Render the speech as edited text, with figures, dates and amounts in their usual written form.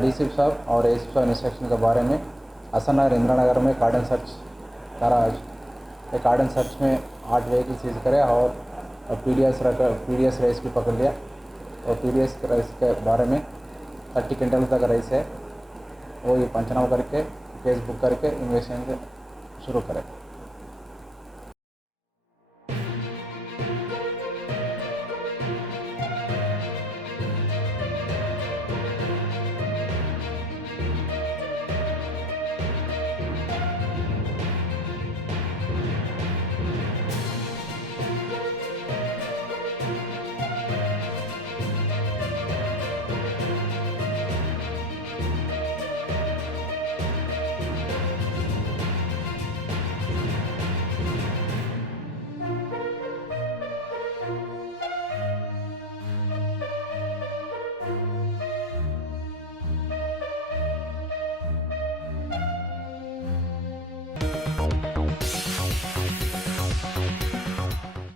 DCP साहब और ACP साहब इंस्ट्रक्शन के बारे में हसन नगर इंदिरा नगर में कार्डन सर्च करा। एक कार्डन सर्च में 8 व्हीकल सीज करे और पीडीएस राइस भी पकड़ लिया। और पीडीएस राइस के बारे में 30 क्विंटल तक राइस है, वो ये पंचनामा करके केस बुक करके इन्वेस्टिगेशन शुरू करें।